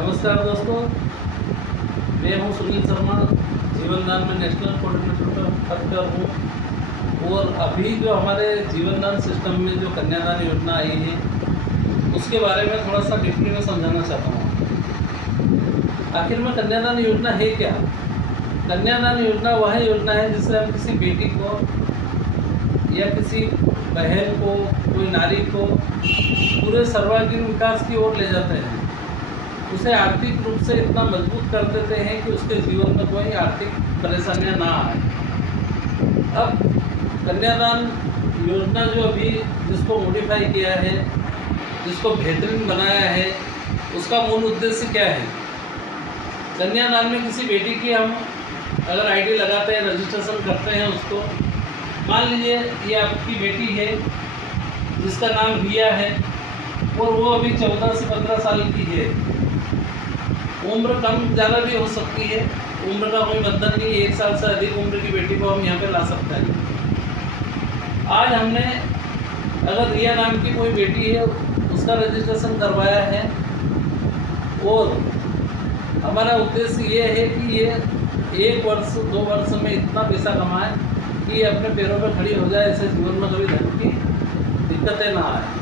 नमस्कार दोस्तों, मैं हूं सुनील शर्मा, जीवनदान में नेशनल कोऑर्डिनेटर हूं। और अभी जो हमारे जीवनदान सिस्टम में जो कन्यादान योजना आई है उसके बारे में थोड़ा सा डीपली में समझाना चाहता हूं। आखिर में कन्यादान योजना है क्या? कन्यादान योजना वह योजना है जिससे हम किसी बेटी को या किसी बहन को, कोई नारी को पूरे सर्वांगीण विकास की ओर ले जाते हैं। उसे आर्थिक रूप से इतना मजबूत कर देते हैं कि उसके जीवन में कोई आर्थिक परेशानियां ना आए। अब कन्यादान योजना जो अभी जिसको मॉडिफाई किया है, जिसको बेहतरीन बनाया है, उसका मूल उद्देश्य क्या है? कन्यादान में किसी बेटी की हम अगर आईडी लगाते हैं, रजिस्ट्रेशन करते हैं उसको, मान लीजिए ये आपकी बेटी है जिसका नाम रिया है और वो अभी 14 से 15 साल की है। उम्र कम ज़्यादा भी हो सकती है, उम्र का कोई बंधन नहीं है। 1 साल से अधिक उम्र की बेटी को हम यहाँ पे ला सकते हैं। आज हमने अगर रिया नाम की कोई बेटी है उसका रजिस्ट्रेशन करवाया है और हमारा उद्देश्य ये है कि ये 1 वर्ष 2 वर्ष में इतना पैसा कमाए कि ये अपने पैरों पर खड़ी हो जाए, ऐसे जीवन में कभी धन की दिक्कतें ना आए।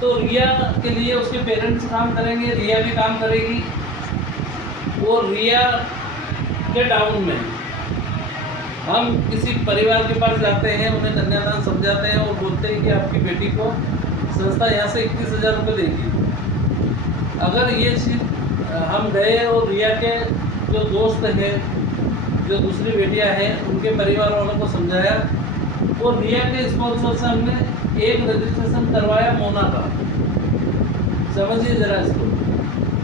तो रिया के लिए उसके पेरेंट्स काम करेंगे, रिया भी काम करेगी। और रिया के डाउन में हम किसी परिवार के पास जाते हैं, उन्हें कन्यादान समझाते हैं और बोलते हैं कि आपकी बेटी को संस्था यहाँ से 21,000 रुपये देगी। अगर ये चीज़ हम गए और रिया के जो दोस्त हैं, जो दूसरी बेटियां हैं, उनके परिवार वालों को समझाया और रिया के स्पॉन्सर से हमने एक रजिस्ट्रेशन करवाया मोना का, समझिए जरा इसको।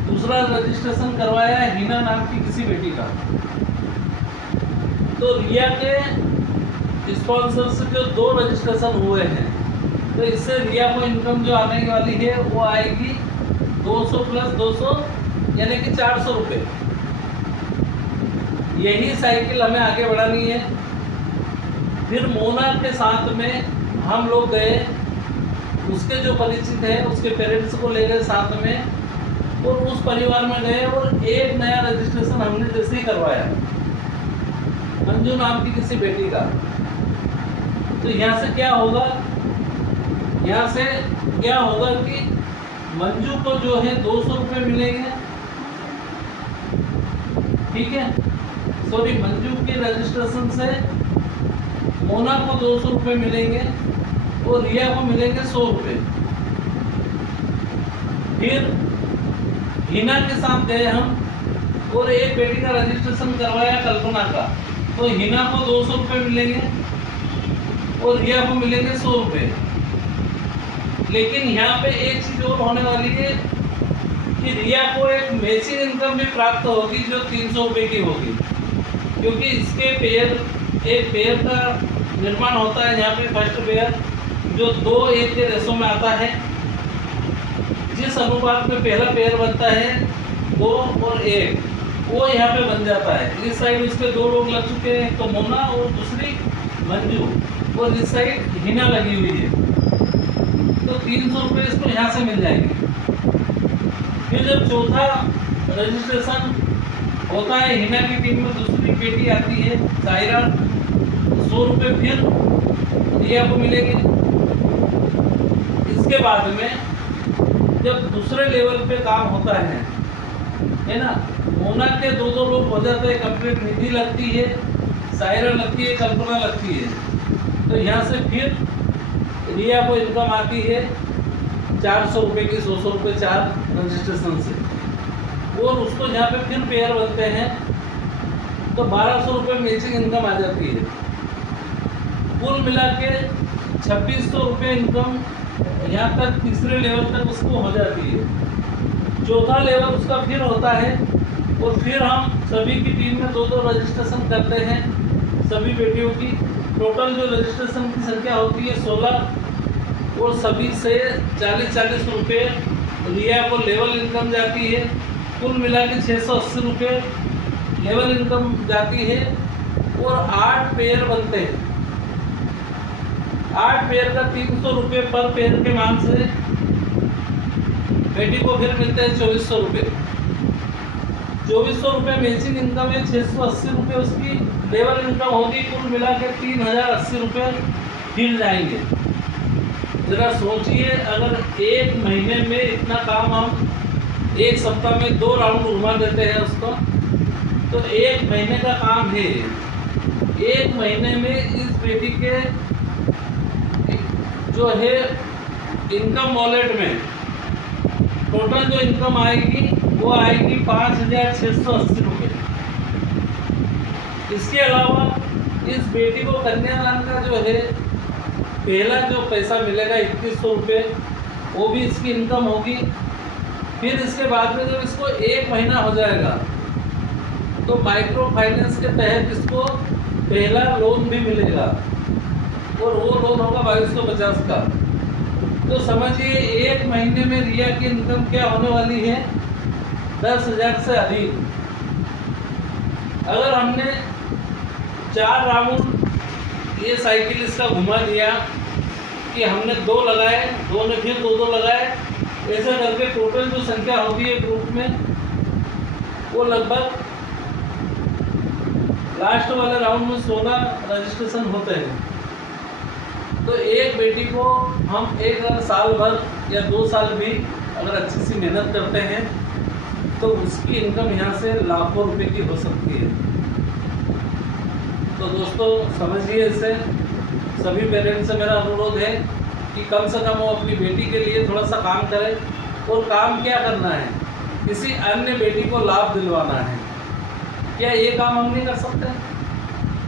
दूसरा रजिस्ट्रेशन करवाया हिना नाम की किसी बेटी का। तो रिया के स्पॉन्सर से जो 2 रजिस्ट्रेशन हुए हैं, तो इससे रिया को इनकम जो आने वाली है वो आएगी 200 प्लस 200 यानी कि 400 रुपये। यही साइकिल हमें आगे बढ़ानी है। फिर मोना के साथ में हम लोग गए, उसके जो परिचित है उसके पेरेंट्स को ले गए साथ में और उस परिवार में गए और एक नया रजिस्ट्रेशन हमने जैसे ही करवाया मंजू नाम की किसी बेटी का। तो यहाँ से क्या होगा? यहाँ से क्या होगा कि मंजू को जो है 200 रुपये मिलेंगे, ठीक है। सॉरी, मंजू के रजिस्ट्रेशन से मोना को 200 रुपये मिलेंगे और रिया को मिलेंगे 100 रुपये। फिर हिना के साथ गए हम और एक बेटी का रजिस्ट्रेशन करवाया कल्पना का, तो हिना को 200 रुपये मिलेंगे और रिया को मिलेंगे 100 रुपये। लेकिन यहाँ पे एक चीज़ और होने वाली है कि रिया को एक मैचिंग इनकम भी प्राप्त होगी जो 300 रुपये की होगी, क्योंकि इसके एक पेयर का निर्माण होता है। यहाँ पे फर्स्ट पेयर जो 2:1 के रेशो में आता है, जिस अनुपात में पहला पेयर बनता है 2 और 1, वो यहाँ पे बन जाता है। इस साइड उसके 2 लोग लग चुके हैं, एक तो मोना और दूसरी मंजू, और इस साइड हिना लगी हुई है। तो 300 रुपये इसको यहाँ से मिल जाएंगे। फिर जब चौथा रजिस्ट्रेशन होता है, हिना की टीम में दूसरी बेटी आती है सायरा, 100 रुपये फिर रिया को मिलेंगे। इसके बाद में जब दूसरे लेवल पे काम होता है ना, मोना के 2 लोग हो जाते हैं कंप्लीट, निधि लगती है, सायरा लगती है, कल्पना लगती है। तो यहाँ से फिर रिया को इनकम आती है 400 रुपये की, 100 रुपये 4 रजिस्ट्रेशन से, और उसको यहाँ पे फिर पेयर बनते हैं तो 1200 रुपये मैचिंग इनकम आ जाती है। कुल मिला के 2600 रुपये इनकम यहाँ तक तीसरे लेवल तक उसको हो जाती है। चौथा लेवल उसका फिर होता है और फिर हम सभी की टीम में 2 रजिस्ट्रेशन करते हैं सभी बेटियों की। टोटल जो रजिस्ट्रेशन की संख्या होती है 16, और सभी से 40-40 रुपये रिया को लेवल इनकम जाती है। कुल मिला के 680 रुपये लेवल इनकम जाती है और 8 पेयर बनते हैं। 8 पेयर का 300 रुपये पर पेयर के मान से बेटी को फिर मिलते हैं 2400 रुपये। 2400 रुपये बेसिक इनकम है, 680 रुपये उसकी लेबर इनकम होगी, कुल मिला के 3080 रुपये गिर जाएंगे। ज़रा सोचिए, अगर एक महीने में इतना काम हम एक सप्ताह में 2 राउंड घुमा देते हैं उसको, तो एक महीने का काम है। एक महीने में इस बेटी के जो है इनकम वॉलेट में टोटल जो इनकम आएगी वो आएगी 5680 रुपये। इसके अलावा इस बेटी को कन्यादान का जो है पहला जो पैसा मिलेगा 2100 रुपये, वो भी इसकी इनकम होगी। फिर इसके बाद में जब इसको 1 महीना हो जाएगा तो माइक्रो फाइनेंस के तहत इसको पहला लोन भी मिलेगा, और वो लोन होगा 2250 का। तो समझिए 1 महीने में रिया की इनकम क्या होने वाली है, 10,000 से अधिक। अगर हमने 4 राउंड ये साइकिल इसका घुमा दिया कि हमने 2 लगाए, 2 ने फिर 2 लगाए, ऐसा करके टोटल जो संख्या होती है ग्रुप में वो लगभग लास्ट वाले राउंड में 16 रजिस्ट्रेशन होते हैं। तो एक बेटी को हम एक साल भर या 2 साल भी अगर अच्छी सी मेहनत करते हैं तो उसकी इनकम यहाँ से लाखों रुपए की हो सकती है। तो दोस्तों समझिए, इससे सभी पेरेंट्स से मेरा अनुरोध है कि कम से कम वो अपनी बेटी के लिए थोड़ा सा काम करें। और काम क्या करना है, किसी अन्य बेटी को लाभ दिलवाना है। क्या ये काम हम नहीं कर सकते?